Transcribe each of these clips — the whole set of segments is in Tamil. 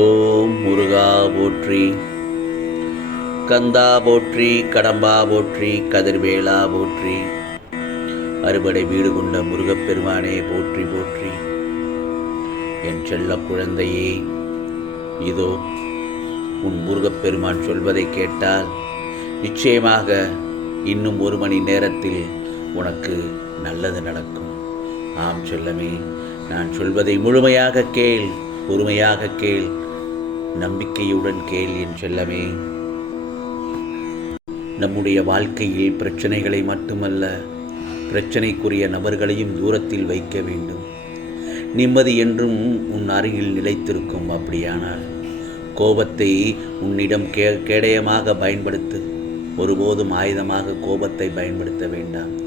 ஓம் முருகா போற்றி. கந்தா போற்றி கடம்பா போற்றி கதிர்வேலா போற்றி. அறுபடை வீடு கொண்ட முருகப்பெருமானே போற்றி போற்றி. என் செல்ல குழந்தையே இதோ உன் முருகப்பெருமான் சொல்வதை கேட்டால் நிச்சயமாக இன்னும் ஒரு மணி நேரத்தில் உனக்கு நல்லது நடக்கும். ஆம் செல்லமே நான் சொல்வதை முழுமையாக கேள் பொறுமையாக கேள். நம்பிக்கையுடன் கேள் என் செல்லமே. நம்முடைய வாழ்க்கையில் பிரச்சனைகளை மட்டுமல்ல பிரச்சனைக்குரிய நபர்களையும் தூரத்தில் வைக்க வேண்டும். நிம்மதி என்றும் உன் அருகில் நிலைத்திருக்கும் அப்படியானால் கோபத்தை உன்னிடம் கே கேடயமாக பயன்படுத்து ஒருபோதும் ஆயுதமாக கோபத்தை பயன்படுத்த வேண்டாம்.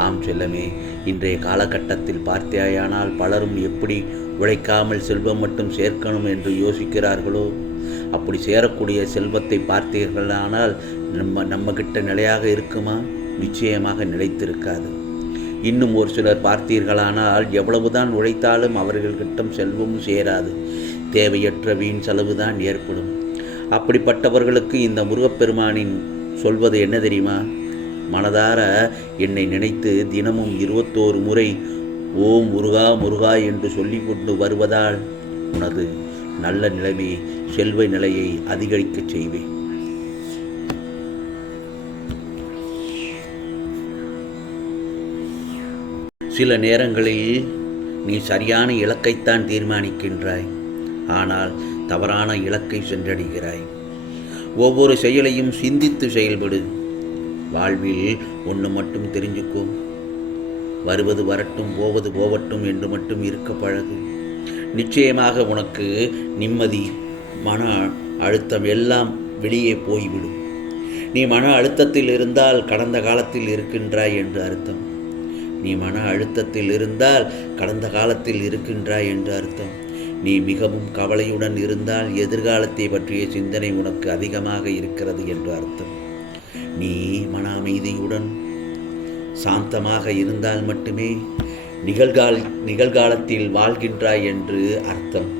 ஆம் செல்லமே இன்றைய காலகட்டத்தில் பார்த்தாயானால் பலரும் எப்படி உழைக்காமல் செல்வம் மட்டும் சேர்க்கணும் என்று யோசிக்கிறார்களோ? அப்படி சேரக்கூடிய செல்வத்தை பார்த்தீர்களானால் நம்ம நம்மக்கிட்ட நிலையாக இருக்குமா? நிச்சயமாக நிலைத்திருக்காது. இன்னும் ஒரு சிலர் பார்த்தீர்களானால் எவ்வளவுதான் உழைத்தாலும் அவர்கள்கிட்ட செல்வமும் சேராது. தேவையற்ற வீண் செலவுதான் ஏற்படும். அப்படிப்பட்டவர்களுக்கு இந்த முருகப்பெருமானின் சொல்வது என்ன தெரியுமா? மனதார என்னை நினைத்து தினமும் இருபத்தோரு முறை ஓம் முருகா முருகா என்று சொல்லிக் கொண்டு வருவதால் உனது நல்ல நிலைமை செல்வ நிலையை அதிகரிக்கச் செய்வேன். சில நேரங்களில் நீ சரியான இலக்கைத்தான் தீர்மானிக்கின்றாய். ஆனால் தவறான இலக்கை சென்றடைகிறாய். ஒவ்வொரு செயலையும் சிந்தித்து செயல்படு. வாழ்வில் ஒன்று மட்டும் தெரிஞ்சுக்கோ. வருவது வரட்டும் போவது போவட்டும் என்று மட்டும் இருக்க பழகு. நிச்சயமாக உனக்கு நிம்மதி மன அழுத்தம் எல்லாம் வெளியே போய்விடும். நீ மன அழுத்தத்தில் இருந்தால் கடந்த காலத்தில் இருக்கின்றாய் என்று அர்த்தம். நீ மன அழுத்தத்தில் இருந்தால் கடந்த காலத்தில் இருக்கின்றாய் என்று அர்த்தம். நீ மிகவும் கவலையுடன் இருந்தால் எதிர்காலத்தை பற்றிய சிந்தனை உனக்கு அதிகமாக இருக்கிறது என்று அர்த்தம். நீ மன அமைதியுடன் சாந்தமாக இருந்தால் மட்டுமே நிகழ்கால நிகழ்காலத்தில் வாழ்கின்றாய் என்று அர்த்தம்.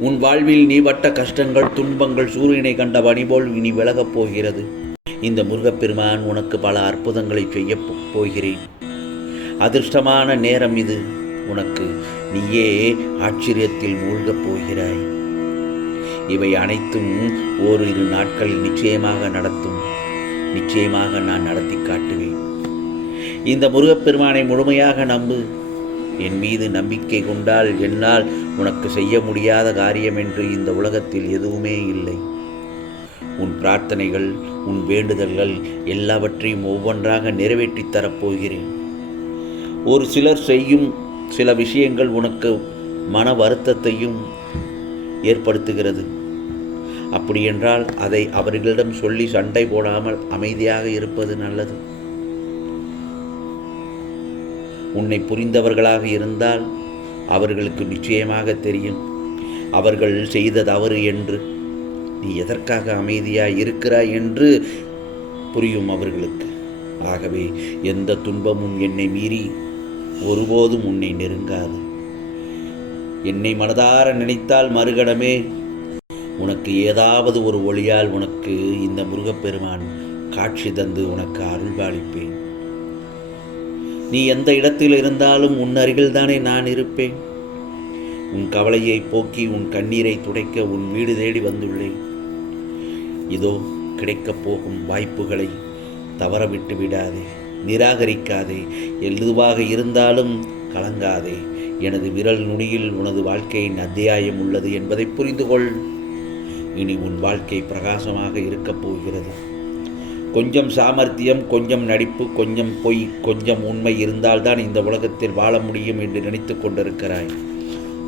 உன் வாழ்வில் நீ பட்ட கஷ்டங்கள் துன்பங்கள் சூரியனை கண்ட பணி போல் இனி விலகப் போகிறது. இந்த முருகப்பெருமான் உனக்கு பல அற்புதங்களை செய்ய போகிறேன். அதிர்ஷ்டமான நேரம் இது. உனக்கு நீயே ஆச்சரியத்தில் மூழ்கப் போகிறாய். இவை அனைத்தும் ஓரிரு நாட்களில் நிச்சயமாக நடத்தும். நிச்சயமாக நான் நடத்தி காட்டுவேன். இந்த முருகப்பெருமானை முழுமையாக நம்பு. என் மீது நம்பிக்கை கொண்டால் என்னால் உனக்கு செய்ய முடியாத காரியம் என்று இந்த உலகத்தில் எதுவுமே இல்லை. உன் பிரார்த்தனைகள் உன் வேண்டுதல்கள் எல்லாவற்றையும் ஒவ்வொன்றாக நிறைவேற்றித் தரப்போகிறேன் ஒரு சிலர் செய்யும் சில விஷயங்கள் உனக்கு மன வருத்தத்தையும் ஏற்படுத்துகிறது. அப்படியென்றால் அதை அவர்களிடம் சொல்லி சண்டை போடாமல் அமைதியாக இருப்பது நல்லது. உன்னை புரிந்தவர்களாக இருந்தால் அவர்களுக்கு நிச்சயமாக தெரியும். அவர்கள் செய்த தவறு என்று. நீ எதற்காக அமைதியாக இருக்கிறாய் என்று புரியும் அவர்களுக்கு. ஆகவே எந்த துன்பமும் என்னை மீறி ஒருபோதும் உன்னை நெருங்காது. என்னை மனதார நினைத்தால் மறுகணமே உனக்கு ஏதாவது ஒரு ஒளியால் உனக்கு இந்த முருகப்பெருமான் காட்சி தந்து உனக்கு அருள்பாலிப்பேன். நீ எந்த இடத்தில் இருந்தாலும் உன் அருகில் தானே நான் இருப்பேன். உன் கவலையை போக்கி உன் கண்ணீரை துடைக்க உன் வீடு தேடி வந்துள்ளேன். இதோ கிடைக்கப் போகும் வாய்ப்புகளை தவறவிட்டு விடாதே நிராகரிக்காதே எதுவாக இருந்தாலும் கலங்காதே. எனது விரல் நுனியில் உனது வாழ்க்கையின் அத்தியாயம் உள்ளது என்பதை புரிந்து கொள் இனி உன் வாழ்க்கை பிரகாசமாக இருக்கப் போகிறது. கொஞ்சம் சாமர்த்தியம் கொஞ்சம் நடிப்பு கொஞ்சம் பொய் கொஞ்சம் உண்மை இருந்தால்தான் இந்த உலகத்தில் வாழ முடியும் என்று நினைத்து கொண்டிருக்கிறாய்.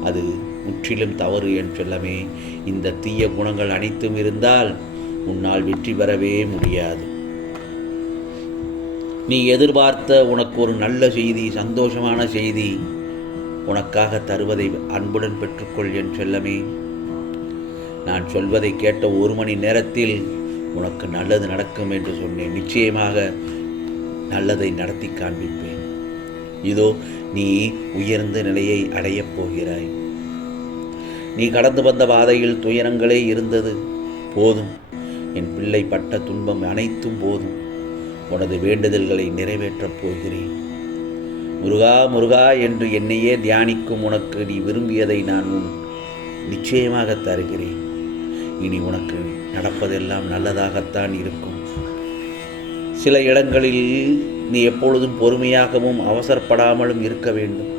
அது முற்றிலும் தவறு என் சொல்லமே. இந்த தீய குணங்கள் அனைத்தும் இருந்தால் உன்னால் வெற்றி பெறவே முடியாது. நீ எதிர்பார்த்த உனக்கு ஒரு நல்ல செய்தி சந்தோஷமான செய்தி உனக்காக தருவதை அன்புடன் பெற்றுக்கொள் என் செல்லமே. நான் சொல்வதை கேட்ட ஒரு மணி நேரத்தில் உனக்கு நல்லது நடக்கும் என்று சொன்னேன். நிச்சயமாக நல்லதை நடத்தி காண்பிப்பேன். இதோ நீ உயர்ந்த நிலையை அடையப் போகிறாய். நீ கடந்து வந்த பாதையில் துயரங்களே இருந்தது. போதும். என் பிள்ளை பட்ட துன்பம் அனைத்தும் போதும். உனது வேண்டுதல்களை நிறைவேற்றப் போகிறேன். முருகா முருகா என்று என்னையே தியானிக்கும் உனக்கு நீ விரும்பியதை நான் உன் நிச்சயமாக தருகிறேன். இனி உனக்கு நடப்பதெல்லாம் நல்லதாகத்தான் இருக்கும். சில இடங்களில் நீ எப்பொழுதும் பொறுமையாகவும் அவசரப்படாமலும் இருக்க வேண்டும்.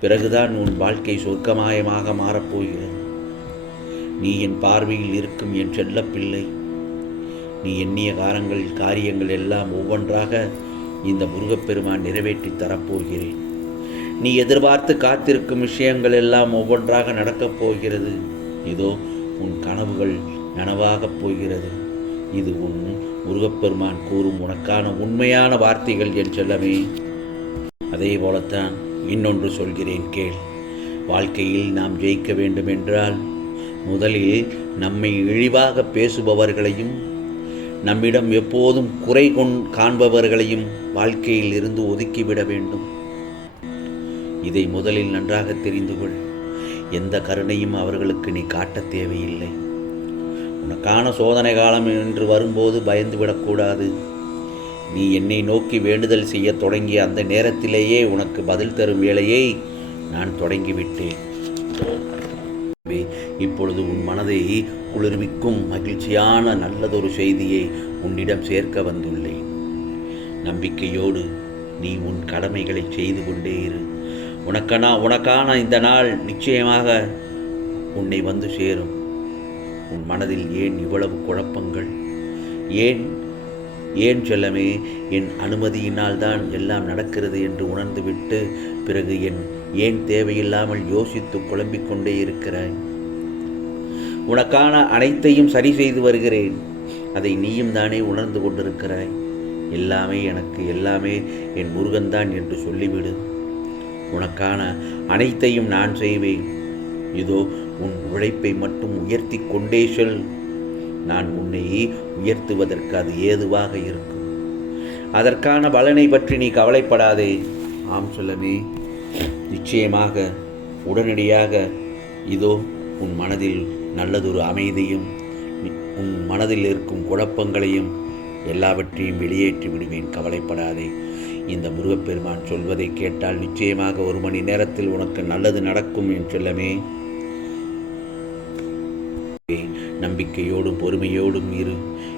பிறகுதான் உன் வாழ்க்கை சொர்க்கமாயமாக மாறப்போகிறது நீ என் பார்வையில் இருக்கும் என் செல்லப்பிள்ளை. நீ எண்ணிய காரங்கள் காரியங்கள் எல்லாம் ஒவ்வொன்றாக இந்த முருகப்பெருமான் நிறைவேற்றி தரப்போகிறேன். நீ எதிர்பார்த்து காத்திருக்கும் விஷயங்கள் எல்லாம் ஒவ்வொன்றாக நடக்கப் போகிறது. இதோ உன் கனவுகள் நனவாகப் போகிறது. இது உன் முருகப்பெருமான் கூறும் உனக்கான உண்மையான வார்த்தைகள் என் செல்லமே. அதே போலத்தான் இன்னொன்று சொல்கிறேன் கேள். வாழ்க்கையில் நாம் ஜெயிக்க வேண்டுமென்றால் முதலில் நம்மை இழிவாக பேசுபவர்களையும் நம்மிடம் எப்போதும் குறை கொண் காண்பவர்களையும் வாழ்க்கையில் இருந்து ஒதுக்கிவிட வேண்டும். இதை முதலில் நன்றாக தெரிந்து கொள். எந்த கருணையும் அவர்களுக்கு நீ காட்ட தேவையில்லை. உனக்கான சோதனை காலம் என்று வரும்போது பயந்து விடக்கூடாது நீ என்னை நோக்கி வேண்டுதல் செய்ய தொடங்கிய அந்த நேரத்திலேயே உனக்கு பதில் தரும் வேலையை நான் தொடங்கிவிட்டேன். இப்பொழுது உன் மனதை குளிர்விக்கும் மகிழ்ச்சியான நல்லதொரு செய்தியை உன்னிடம் சேர்க்க வந்துள்ளேன். நம்பிக்கையோடு நீ உன் கடமைகளை செய்து கொண்டே இரு. உனக்கனா உனக்கான இந்த நாள் நிச்சயமாக உன்னை வந்து சேரும். உன் மனதில் ஏன் இவ்வளவு குழப்பங்கள்? ஏன் ஏன் செல்லமே என் அனுமதியினால் தான் எல்லாம் நடக்கிறது என்று உணர்ந்துவிட்டு பிறகு என் ஏன் தேவையில்லாமல் யோசித்து குழம்பிக் கொண்டே இருக்கிறாய்? உனக்கான அனைத்தையும் சரி செய்து வருகிறேன். அதை நீயும் தானே உணர்ந்து கொண்டிருக்கிறாய். எல்லாமே எனக்கு எல்லாமே என் முருகன்தான் என்று சொல்லிவிடு. உனக்கான அனைத்தையும் நான் செய்வேன். இதோ உன் உழைப்பை மட்டும் உயர்த்தி கொண்டே செல். நான் உன்னை உயர்த்துவதற்கு அது ஏதுவாக இருக்கும். அதற்கான பலனை பற்றி நீ கவலைப்படாதே. ஆம் சொல்லமே. நிச்சயமாக உடனடியாக இதோ உன் மனதில் நல்லதொரு அமைதியும் உன் மனதில் இருக்கும் குழப்பங்களையும் எல்லாவற்றையும் வெளியேற்றி விடுவேன். கவலைப்படாதே. இந்த முருகப்பெருமான் சொல்வதை கேட்டால் நிச்சயமாக ஒரு மணி நேரத்தில் உனக்கு நல்லது நடக்கும் என் செல்லமே. நம்பிக்கையோடும் பொறுமையோடும் இரு.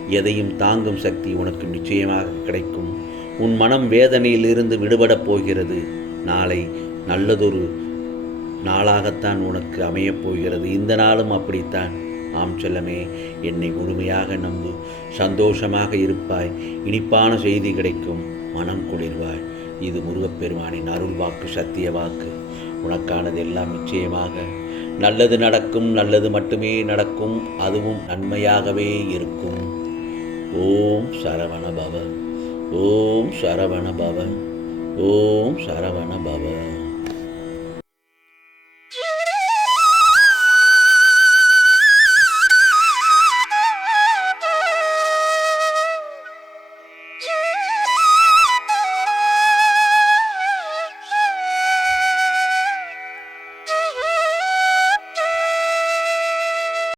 எதையும் தாங்கும் சக்தி உனக்கு நிச்சயமாக கிடைக்கும். உன் மனம் வேதனையிலிருந்து விடுபடப் போகிறது. நாளை நல்லதொரு நாளாகத்தான் உனக்கு அமையப் போகிறது. இந்த நாளும் அப்படித்தான். ஆம் செல்லமே என்னை முழுமையாக நம்பு. சந்தோஷமாக இருப்பாய். இனிப்பான செய்தி கிடைக்கும். மனம் குளிர்வாய் இது முருகப்பெருமானின் அருள் வாக்கு சத்திய வாக்கு உனக்கானது எல்லாம் நிச்சயமாக. நல்லது நடக்கும் நல்லது மட்டுமே நடக்கும். அதுவும் நன்மையாகவே இருக்கும். ஓம் சரவண பவ ஓம் சரவண பவ ஓம் சரவண பவ